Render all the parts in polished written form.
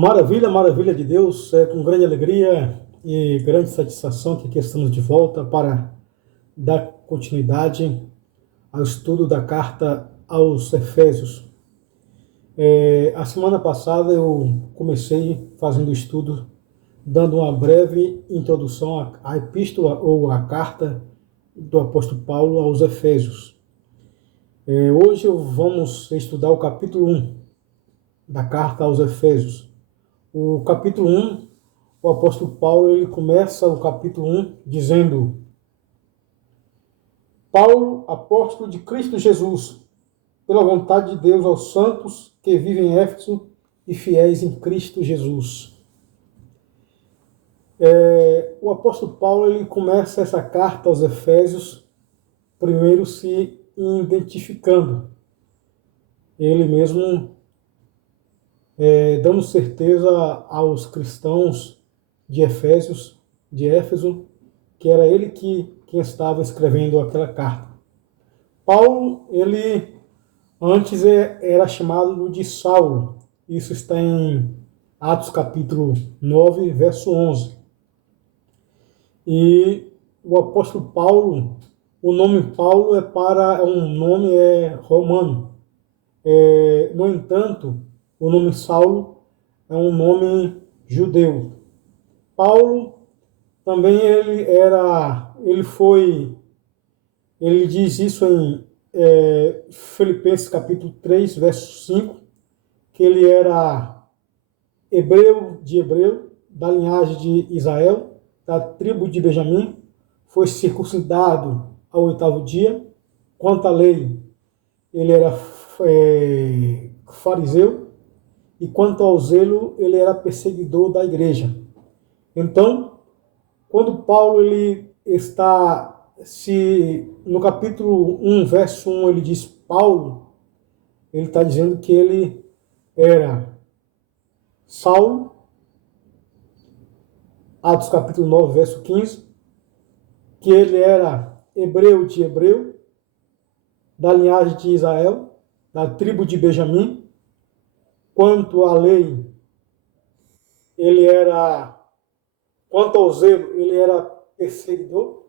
Maravilha, maravilha de Deus, é com grande alegria e grande satisfação que aqui estamos de volta para dar continuidade ao estudo da carta aos Efésios. A semana passada eu comecei fazendo o estudo, dando uma breve introdução à epístola ou à carta do apóstolo Paulo aos Efésios. Hoje vamos estudar o capítulo 1 da carta aos Efésios. O capítulo 1, o apóstolo Paulo ele começa o capítulo 1 dizendo: Paulo, apóstolo de Cristo Jesus, pela vontade de Deus aos santos que vivem em Éfeso e fiéis em Cristo Jesus. O apóstolo Paulo ele começa essa carta aos Efésios primeiro se identificando. Ele mesmo dando certeza aos cristãos de Éfeso, que era ele quem estava escrevendo aquela carta. Paulo, ele antes era chamado de Saulo. Isso está em Atos capítulo 9, verso 11. E o apóstolo Paulo, o nome Paulo é um nome romano. No entanto, o nome Saulo é um nome judeu. Paulo também ele diz isso em Filipenses capítulo 3, verso 5, que ele era hebreu, da linhagem de Israel, da tribo de Benjamim, foi circuncidado ao 8º dia. Quanto à lei, ele era fariseu, e quanto ao zelo, ele era perseguidor da igreja. Então, quando Paulo ele está no capítulo 1, verso 1, ele diz Paulo, ele está dizendo que ele era Saulo. Atos capítulo 9, verso 15, que ele era hebreu, da linhagem de Israel, da tribo de Benjamim. Quanto à lei, quanto ao zelo, ele era perseguidor.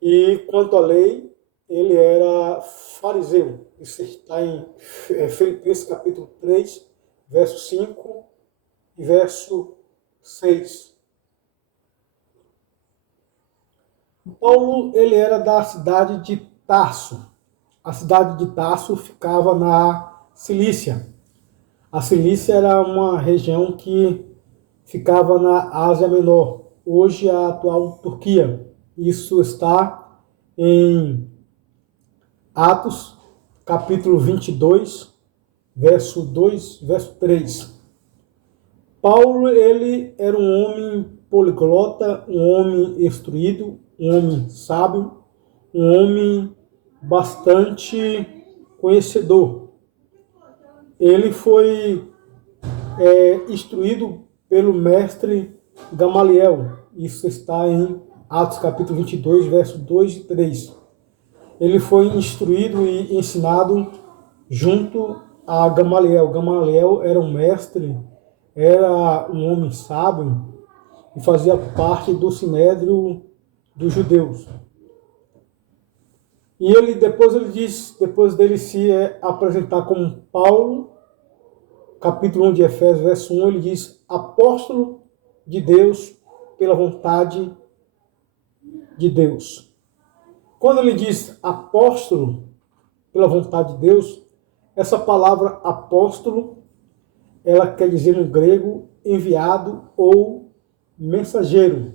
E quanto à lei, ele era fariseu. Isso está em Filipenses capítulo 3, verso 5 e verso 6. Paulo, ele era da cidade de Tarso. A cidade de Tarso ficava na Cilícia. A Cilícia era uma região que ficava na Ásia Menor, hoje a atual Turquia. Isso está em Atos, capítulo 22, verso 2, verso 3. Paulo, ele era um homem poliglota, um homem instruído, um homem sábio, um homem bastante conhecedor. Ele foi instruído pelo mestre Gamaliel. Isso está em Atos capítulo 22, versos 2 e 3. Ele foi instruído e ensinado junto a Gamaliel. Gamaliel era um mestre, era um homem sábio e fazia parte do sinédrio dos judeus. E depois dele se apresentar como Paulo, capítulo 1 de Efésios, verso 1, ele diz: apóstolo de Deus pela vontade de Deus. Quando ele diz apóstolo pela vontade de Deus, essa palavra apóstolo, ela quer dizer no grego enviado ou mensageiro.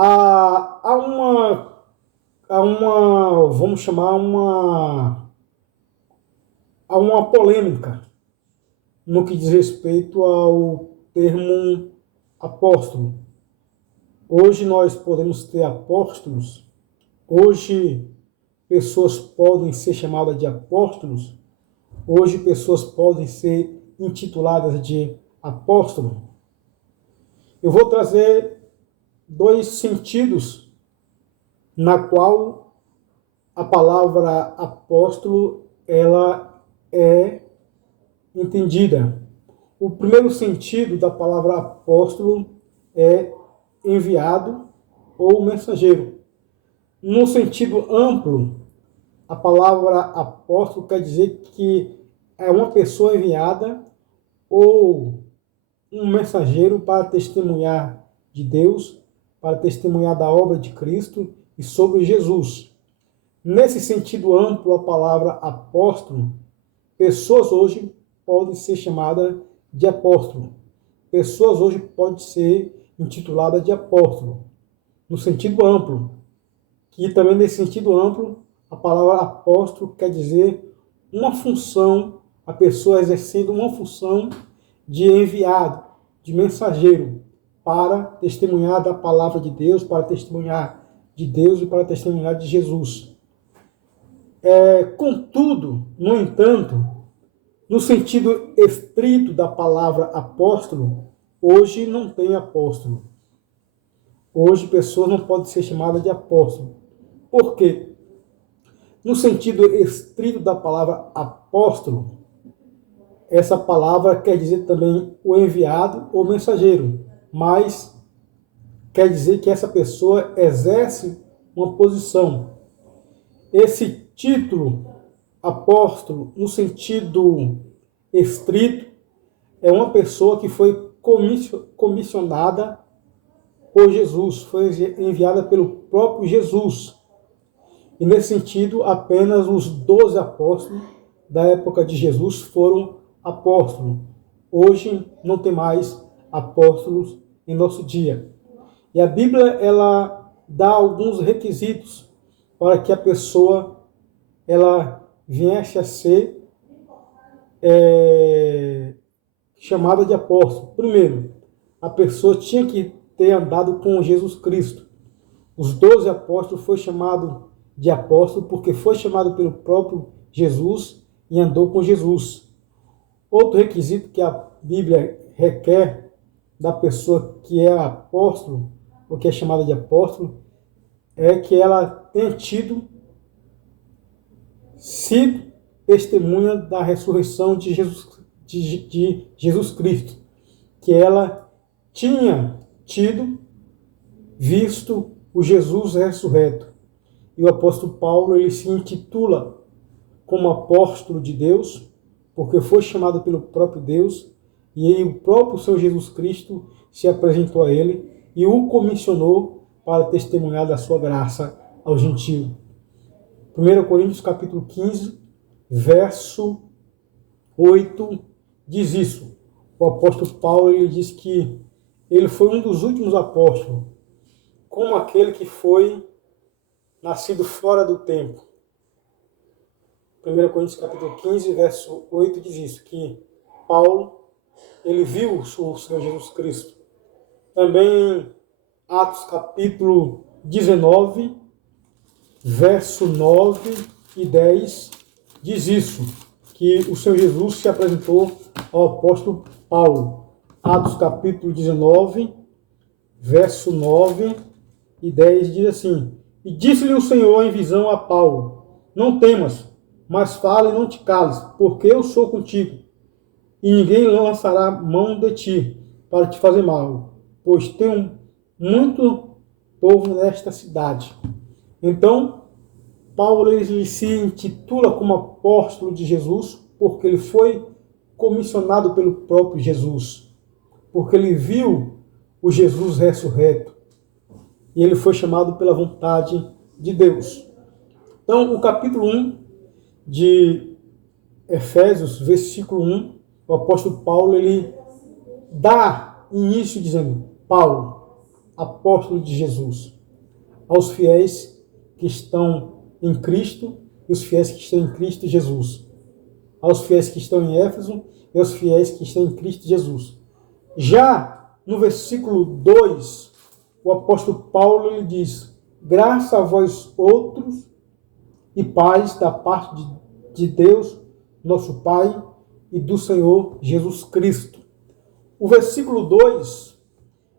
Há uma polêmica no que diz respeito ao termo apóstolo. Hoje nós podemos ter apóstolos, hoje pessoas podem ser chamadas de apóstolos, hoje pessoas podem ser intituladas de apóstolo. Eu vou trazer dois sentidos na qual a palavra apóstolo ela é entendida. O primeiro sentido da palavra apóstolo é enviado ou mensageiro. No sentido amplo, a palavra apóstolo quer dizer que é uma pessoa enviada ou um mensageiro para testemunhar de Deus, para testemunhar da obra de Cristo e sobre Jesus. Nesse sentido amplo, a palavra apóstolo, pessoas hoje podem ser chamadas de apóstolo. Pessoas hoje podem ser intituladas de apóstolo. No sentido amplo. E também nesse sentido amplo, a palavra apóstolo quer dizer uma função, a pessoa exercendo uma função de enviado, de mensageiro, para testemunhar da palavra de Deus, para testemunhar de Deus e para testemunhar de Jesus. Contudo, no entanto, no sentido estrito da palavra apóstolo, hoje não tem apóstolo. Hoje pessoas não podem ser chamadas de apóstolo. Por quê? No sentido estrito da palavra apóstolo, essa palavra quer dizer também o enviado ou mensageiro, mas quer dizer que essa pessoa exerce uma posição. Esse título, apóstolo, no sentido estrito, é uma pessoa que foi comissionada por Jesus, foi enviada pelo próprio Jesus. E nesse sentido, apenas os 12 apóstolos da época de Jesus foram apóstolos. Hoje não tem mais apóstolos em nosso dia. E a Bíblia, ela dá alguns requisitos para que a pessoa ela viesse a ser chamada de apóstolo. Primeiro, a pessoa tinha que ter andado com Jesus Cristo. Os 12 apóstolos foi chamado de apóstolo porque foi chamado pelo próprio Jesus e andou com Jesus. Outro requisito que a Bíblia requer da pessoa que é apóstolo, ou que é chamada de apóstolo, é que ela tenha sido testemunha da ressurreição de Jesus Cristo, que ela tinha visto o Jesus ressurreto. E o apóstolo Paulo, ele se intitula como apóstolo de Deus, porque foi chamado pelo próprio Deus, e aí o próprio Senhor Jesus Cristo se apresentou a ele e o comissionou para testemunhar da sua graça aos gentios. 1 Coríntios capítulo 15, verso 8, diz isso. O apóstolo Paulo, ele diz que ele foi um dos últimos apóstolos, como aquele que foi nascido fora do tempo. 1 Coríntios capítulo 15, verso 8 diz isso, que Paulo, ele viu o Senhor Jesus Cristo. Também Atos capítulo 19, verso 9 e 10 diz isso, que o Senhor Jesus se apresentou ao apóstolo Paulo. Atos capítulo 19, verso 9 e 10 diz assim: E disse-lhe o Senhor em visão a Paulo: Não temas, mas fala e não te cales, porque eu sou contigo, e ninguém lançará mão de ti para te fazer mal, pois tenho muito povo nesta cidade. Então, Paulo ele se intitula como apóstolo de Jesus, porque ele foi comissionado pelo próprio Jesus, porque ele viu o Jesus ressurreto, e ele foi chamado pela vontade de Deus. Então, o capítulo 1 de Efésios, versículo 1, o apóstolo Paulo, ele dá início dizendo: Paulo, apóstolo de Jesus, aos fiéis que estão em Cristo e os fiéis que estão em Cristo Jesus, aos fiéis que estão em Éfeso e aos fiéis que estão em Cristo Jesus. Já no versículo 2, o apóstolo Paulo ele diz: graça a vós outros e paz da parte de Deus, nosso Pai, e do Senhor Jesus Cristo. O versículo 2,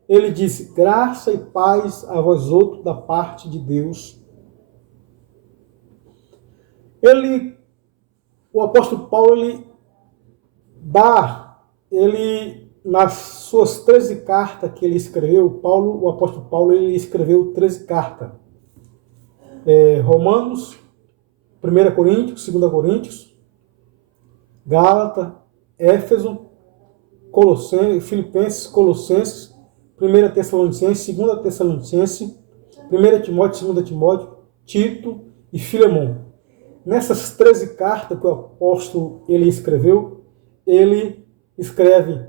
ele diz: graça e paz a vós outros da parte de Deus. O o apóstolo Paulo, nas suas 13 cartas que ele escreveu, o apóstolo Paulo, ele escreveu 13 cartas. Romanos, 1 Coríntios, 2 Coríntios, Gálatas, Éfeso, Filipenses, Colossenses, 1 Tessalonicenses, 2 Tessalonicenses, 1 Timóteo, 2 Timóteo, Tito e Filemão. Nessas 13 cartas que o apóstolo ele escreveu, ele escreve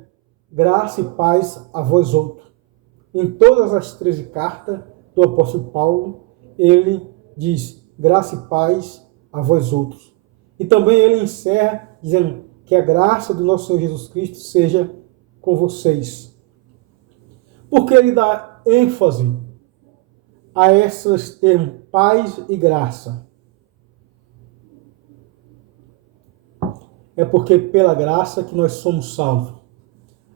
graça e paz a vós outros. Em todas as 13 cartas do apóstolo Paulo, ele diz graça e paz a vós outros. E também ele encerra dizendo que a graça do nosso Senhor Jesus Cristo seja com vocês. Porque ele dá ênfase a esses termos paz e graça? É porque pela graça que nós somos salvos.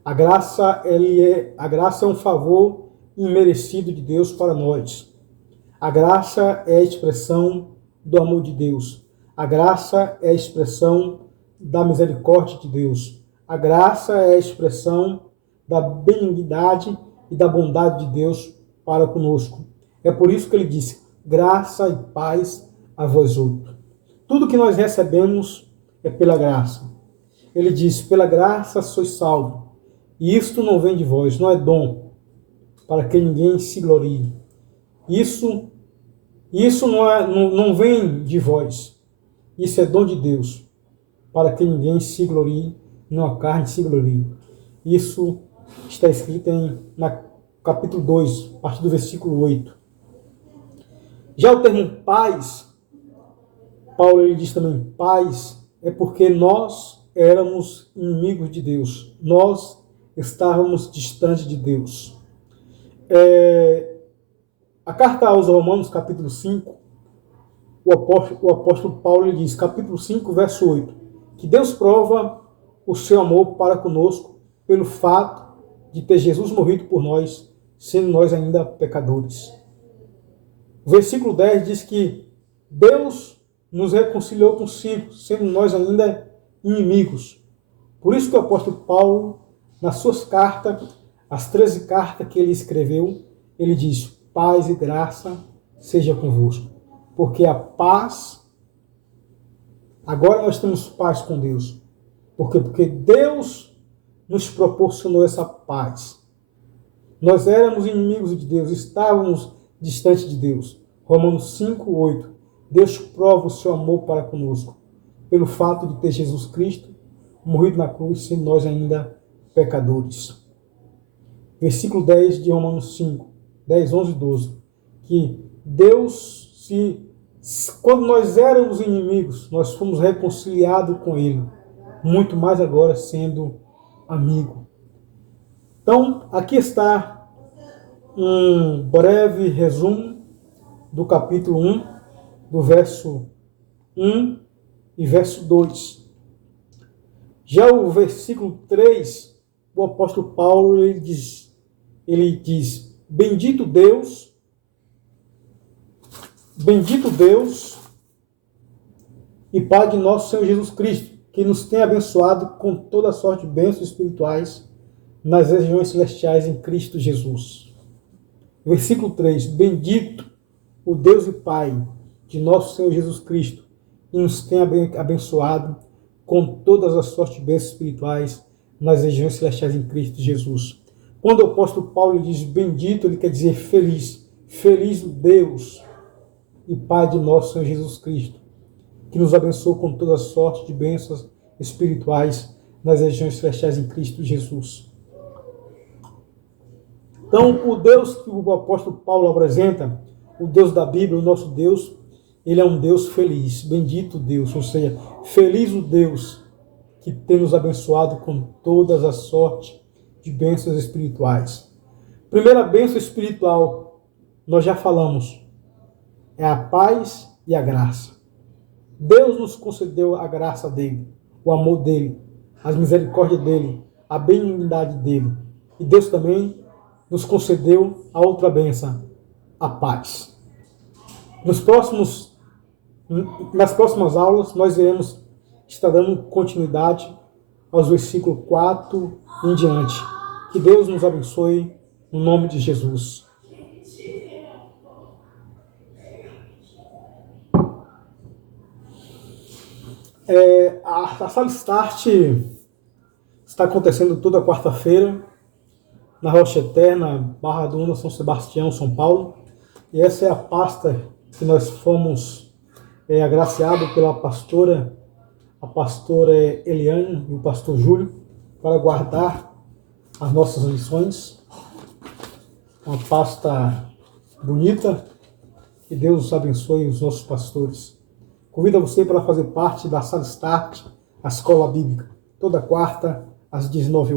A graça é um favor imerecido de Deus para nós. A graça é a expressão do amor de Deus. A graça é a expressão da misericórdia de Deus. A graça é a expressão da benignidade e da bondade de Deus para conosco. É por isso que ele disse, graça e paz a vós outros. Tudo que nós recebemos é pela graça. Ele diz, pela graça sois salvos. E isto não vem de vós, não é dom, para que ninguém se glorie. Isso não vem de vós. Isso é dom de Deus, para que ninguém se glorie, não a carne se glorie. Isso está escrito no capítulo 2, a partir do versículo 8. Já o termo paz, Paulo ele diz também, paz é porque nós éramos inimigos de Deus. Nós estávamos distantes de Deus. A carta aos Romanos, capítulo 5, o apóstolo Paulo ele diz, capítulo 5, verso 8, que Deus prova o seu amor para conosco pelo fato de ter Jesus morrido por nós, sendo nós ainda pecadores. O versículo 10 diz que Deus nos reconciliou consigo, sendo nós ainda inimigos. Por isso que o apóstolo Paulo, nas suas cartas, as 13 cartas que ele escreveu, ele diz, paz e graça seja convosco. Porque a paz, agora nós temos paz com Deus. Por quê? Porque Deus nos proporcionou essa paz. Nós éramos inimigos de Deus, estávamos distantes de Deus. Romanos 5, 8. Deus prova o seu amor para conosco, pelo fato de ter Jesus Cristo morrido na cruz, sendo nós ainda pecadores. Versículo 10 de Romanos 5, 10, 11 e 12. Que Deus, quando nós éramos inimigos, nós fomos reconciliados com Ele. Muito mais agora sendo amigo. Então, aqui está um breve resumo do capítulo 1, do verso 1 e verso 2. Já o versículo 3, o apóstolo Paulo ele diz, bendito Deus e Pai de nosso Senhor Jesus Cristo, que nos tem abençoado com toda a sorte de bênçãos espirituais nas regiões celestiais em Cristo Jesus. Versículo 3, bendito o Deus e Pai de nosso Senhor Jesus Cristo, que nos tem abençoado com todas as sortes de bênçãos espirituais nas regiões celestiais em Cristo Jesus. Quando o apóstolo Paulo diz bendito, ele quer dizer feliz. Feliz o Deus e Pai de nosso Senhor Jesus Cristo, que nos abençoou com toda sorte de bênçãos espirituais nas regiões celestiais em Cristo Jesus. Então, o Deus que o apóstolo Paulo apresenta, o Deus da Bíblia, o nosso Deus, ele é um Deus feliz, bendito Deus, ou seja, feliz o Deus que tem nos abençoado com todas as sortes de bênçãos espirituais. Primeira bênção espiritual, nós já falamos, é a paz e a graça. Deus nos concedeu a graça dele, o amor dele, as misericórdias dele, a benignidade dele. E Deus também nos concedeu a outra bênção, a paz. Nas próximas aulas, nós iremos está dando continuidade aos versículos 4 em diante. Que Deus nos abençoe, no nome de Jesus. A Sala Start está acontecendo toda quarta-feira, na Rocha Eterna, Barra do Una, São Sebastião, São Paulo. E essa é a pasta que nós fomos agraciados pela a pastora Eliane e o pastor Júlio, para guardar as nossas lições. Uma pasta bonita. Que Deus abençoe os nossos pastores. Convido você para fazer parte da Sala Start, a Escola Bíblica, toda quarta, às 19 horas.